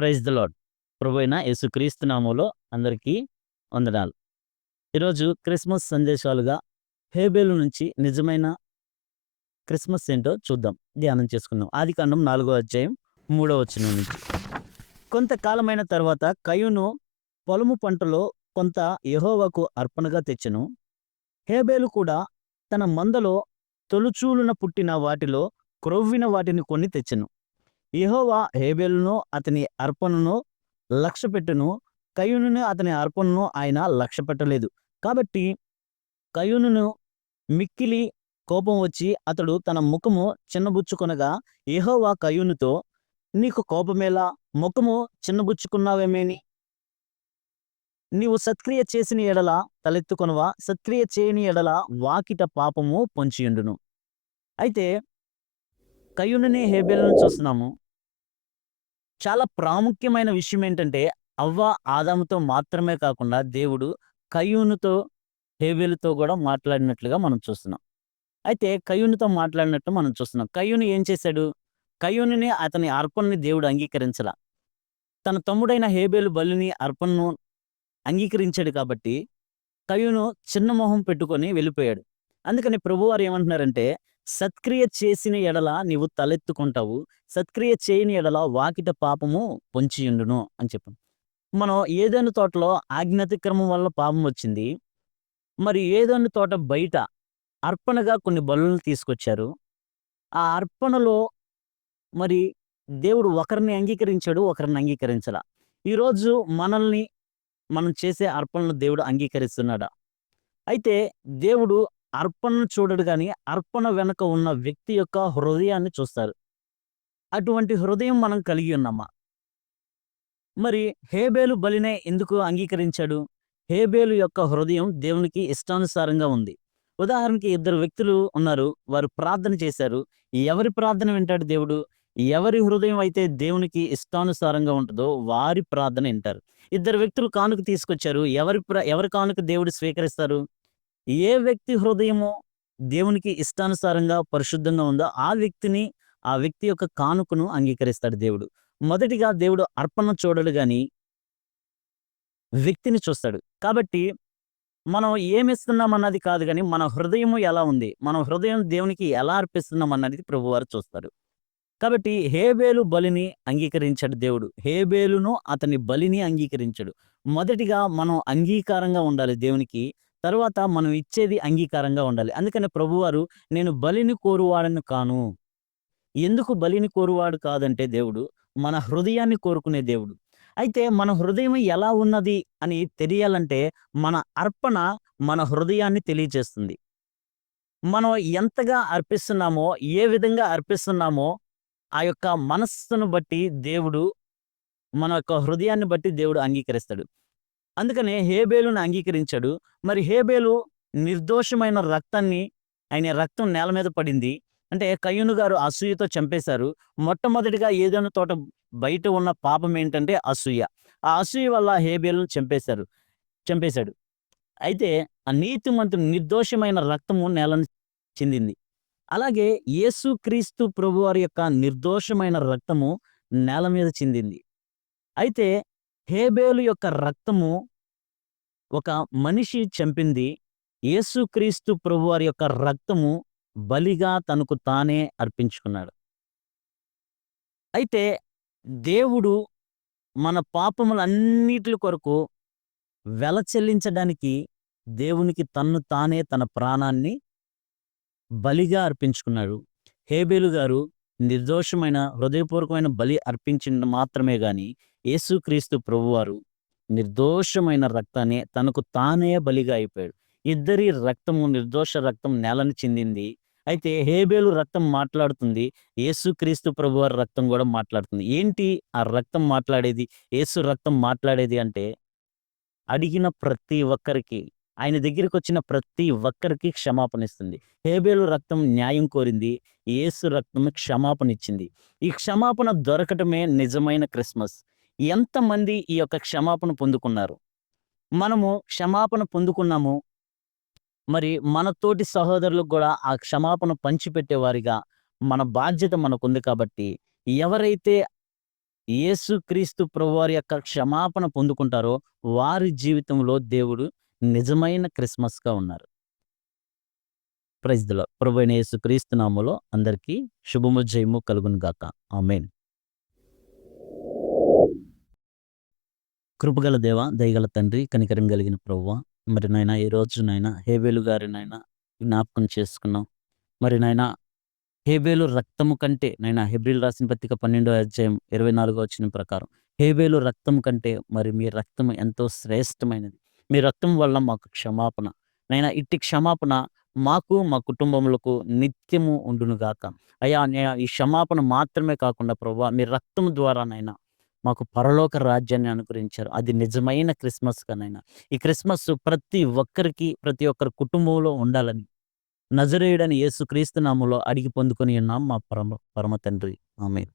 Praise the lord. ప్రభువైన యేసుక్రీస్తు నామంలో అందరికీ వందనాలు. ఈరోజు క్రిస్మస్ సందేశాలుగా హేబేలు నుంచి నిజమైన క్రిస్మస్ ఏంటో చూద్దాం. ధ్యానం చేసుకుందాం. ఆదికాండం 4 అధ్యాయం 3 వచనం నుంచి. కొంతకాలమైన తర్వాత కయీను పొలము పంటలో కొంత యెహోవాకు అర్పణగా తెచ్చెను. హేబేలు కూడా తన మందలో తొలుచూలున పుట్టిన వాటిలో క్రొవ్విన వాటిని కొన్ని తెచ్చెను. యెహోవా హేబెలును అతని అర్పణను లక్ష్యపెట్టెను. కయీనును అతని అర్పణను ఆయన లక్ష్యపెట్టలేదు. కాబట్టి కయీనును మిక్కిలి కోపం వచ్చి అతడు తన ముఖము చిన్నబుచ్చుకొనగా, యెహోవా కయీనుతో, నీకు కోపమేలా? ముఖము చిన్నబుచ్చుకున్నావేమేని? నీవు సత్క్రియ చేసిన ఎడల తలెత్తుకొనవా? సత్క్రియ చేయని ఎడల వాకిట పాపము పొంచియుండును. అయితే కయీనుని, హేబెలును చూస్తున్నాము. చాలా ప్రాముఖ్యమైన విషయం ఏంటంటే, అవ్వ, ఆదాముతో మాత్రమే కాకుండా దేవుడు కయీనుతో, హేబెలుతో గూడా మాట్లాడినట్లుగా మనం చూస్తున్నాం. అయితే కయీనుతో మాట్లాడినట్టు మనం చూస్తున్నాం. కయీను ఏం చేశాడు? కయీనుని, అతని అర్పణని దేవుడు అంగీకరించలా. తన తమ్ముడైన హేబెలు బలిని, అర్పణను అంగీకరించాడు కాబట్టి కయీను చిన్న మొహం పెట్టుకొని వెళ్ళిపోయాడు. అందుకని ప్రభువారు ఏమంటున్నారంటే, సత్క్రియ చేసిన ఎడల నీవు తలెత్తుకుంటావు. సత్క్రియ చేయని ఎడల వాకిట పాపము పొంచియుండును అని చెప్పాను. మనం ఏదెను తోటలో ఆజ్ఞాతిక్రమం వల్ల పాపం వచ్చింది. మరి ఏదెను తోట బయట అర్పణగా కొన్ని బలులను తీసుకొచ్చారు. ఆ అర్పణలో మరి దేవుడు ఒకరిని అంగీకరించాడు, ఒకరిని అంగీకరించలా. ఈరోజు మనల్ని మనం చేసే అర్పణలు దేవుడు అంగీకరిస్తున్నాడా? అయితే దేవుడు అర్పణను చూడడు గాని, అర్పణ వెనక ఉన్న వ్యక్తి యొక్క హృదయాన్ని చూస్తారు. అటువంటి హృదయం మనం కలిగి ఉన్నామా? మరి హేబేలు బలినే ఎందుకు అంగీకరించాడు? హేబేలు యొక్క హృదయం దేవునికి ఇష్టానుసారంగా ఉంది. ఉదాహరణకి ఇద్దరు వ్యక్తులు ఉన్నారు. వారు ప్రార్థన చేశారు. ఎవరి ప్రార్థన వింటాడు దేవుడు? ఎవరి హృదయం అయితే దేవునికి ఇష్టానుసారంగా ఉంటదో వారి ప్రార్థన వింటారు. ఇద్దరు వ్యక్తులు కానుక తీసుకొచ్చారు. ఎవరి కానుక దేవుడు స్వీకరిస్తారు? ఏ వ్యక్తి హృదయము దేవునికి ఇష్టానుసారంగా, పరిశుద్ధంగా ఉందో ఆ వ్యక్తి యొక్క కానుకను అంగీకరిస్తాడు దేవుడు. మొదటిగా దేవుడు అర్పణ చూడడు గాని, వ్యక్తిని చూస్తాడు. కాబట్టి మనం ఏమిస్తున్నామన్నది కాదు గాని, మన హృదయము ఎలా ఉంది? మన హృదయం దేవునికి ఎలా అర్పిస్తున్నామన్నది ప్రభువారు చూస్తాడు. కాబట్టి హేబేలు బలిని అంగీకరించాడు దేవుడు. హేబేలును అతని బలిని అంగీకరించాడు. మొదటిగా మనం అంగీకారంగా ఉండాలి దేవునికి. తరువాత మనం ఇచ్చేది అంగీకారంగా ఉండాలి. అందుకనే ప్రభువారు, నేను బలిని కోరువాడను కాను. ఎందుకు బలిని కోరువాడు కాదంటే దేవుడు, మన హృదయాన్ని కోరుకునే దేవుడు. అయితే మన హృదయం ఎలా ఉన్నది అని తెలియాలంటే, మన అర్పణ మన హృదయాన్ని తెలియజేస్తుంది. మనం ఎంతగా అర్పిస్తున్నామో, ఏ విధంగా అర్పిస్తున్నామో, ఆ యొక్క మనస్సును బట్టి దేవుడు, మన యొక్క హృదయాన్ని బట్టి దేవుడు అంగీకరిస్తాడు. అందుకనే హేబేలును అంగీకరించాడు. మరి హేబేలు నిర్దోషమైన రక్తాన్ని, ఆయన రక్తం నేల మీద పడింది. అంటే కయీను గారు అసూయతో చంపేశారు. మొట్టమొదటిగా ఏదెను తోట బయట ఉన్న పాపం ఏంటంటే అసూయ. ఆ అసూయ వల్ల హేబేలును చంపేశాడు. అయితే ఆ నీతిమంతుని నిర్దోషమైన రక్తము నేలను చిందింది. అలాగే యేసుక్రీస్తు ప్రభువారి యొక్క నిర్దోషమైన రక్తము నేల మీద చిందింది. అయితే హేబేలు యొక్క రక్తము ఒక మనిషి చంపింది. యేసుక్రీస్తు ప్రభువారి యొక్క రక్తము బలిగా తనకు తానే అర్పించుకున్నాడు. అయితే దేవుడు మన పాపములన్నిట్లి కొరకు వెల చెల్లించడానికి దేవునికి తన్ను తానే తన ప్రాణాన్ని బలిగా అర్పించుకున్నాడు. హేబేలు గారు నిర్దోషమైన హృదయపూర్వకమైన బలి అర్పించింది మాత్రమే గాని, యేసుక్రీస్తు ప్రభువారు నిర్దోషమైన రక్తాన్ని తనకు తానే బలిగా అయిపోయాడు. ఇద్దరి రక్తము, నిర్దోష రక్తం నేలను చిందింది. అయితే హేబేలు రక్తం మాట్లాడుతుంది. యేసుక్రీస్తు ప్రభువారి రక్తం గూడా మాట్లాడుతుంది. ఏంటి ఆ రక్తం మాట్లాడేది? యేసు రక్తం మాట్లాడేది అంటే, అడిగిన ప్రతి ఒక్కరికి, ఆయన దగ్గరికొచ్చిన ప్రతి ఒక్కరికి క్షమాపణిస్తుంది. హేబేలు రక్తం న్యాయం కోరింది. యేసు రక్తం క్షమాపణిచ్చింది. ఈ క్షమాపణ దొరకటమే నిజమైన క్రిస్మస్. ఎంతమంది ఈ యొక్క క్షమాపణ పొందుకున్నారు? మనము క్షమాపణ పొందుకున్నాము. మరి మన తోటి సహోదరులకు గూడా ఆ క్షమాపణ పంచిపెట్టేవారిగా మన బాధ్యత మనకుంది కాబట్టి, ఎవరైతే యేసుక్రీస్తు ప్రభువారి యొక్క క్షమాపణ పొందుకుంటారో, వారి జీవితంలో దేవుడు నిజమైన క్రిస్మస్‌గా ఉన్నారు. Praise the lord. ప్రభువైన యేసుక్రీస్తు నామములో అందరికీ శుభము, జయము కలుగును గాక. ఆమేన్. కృపగల దేవ, దయగల తండ్రి, కనికరం కలిగిన ప్రభువా, మరి నాయనా ఈ రోజు నాయనా హేబెలు గారి నాయనా జ్ఞాపకం చేసుకున్నాం. మరి నాయనా హేబెలు రక్తము కంటే నాయనా హెబ్రీయులు రాసిన పత్రిక 12వ అధ్యాయం 24వ వచనం ప్రకారం హేబెలు రక్తము కంటే మరి మీ రక్తము ఎంతో శ్రేష్టమైనది. మీ రక్తం వల్ల మాకు క్షమాపణ. నాయనా ఇట్టి క్షమాపణ మాకు, మా కుటుంబములకు నిత్యము ఉండును గాక. అయ్యా! ఈ క్షమాపణ మాత్రమే కాకుండా ప్రభువా, మీ రక్తము ద్వారా నాయనా మాకు పరలోక రాజ్యాన్ని అనుగ్రహించారు. అది నిజమైన క్రిస్మస్‌గా నాయనా. ఈ క్రిస్మస్ ప్రతి ఒక్కరికి, ప్రతి ఒక్కరి కుటుంబంలో ఉండాలని నజరేయుడని యేసుక్రీస్తు నామములో అడిగి పొందుకొని ఉన్నాం మా పరమ పరమ తండ్రి. ఆమేన్.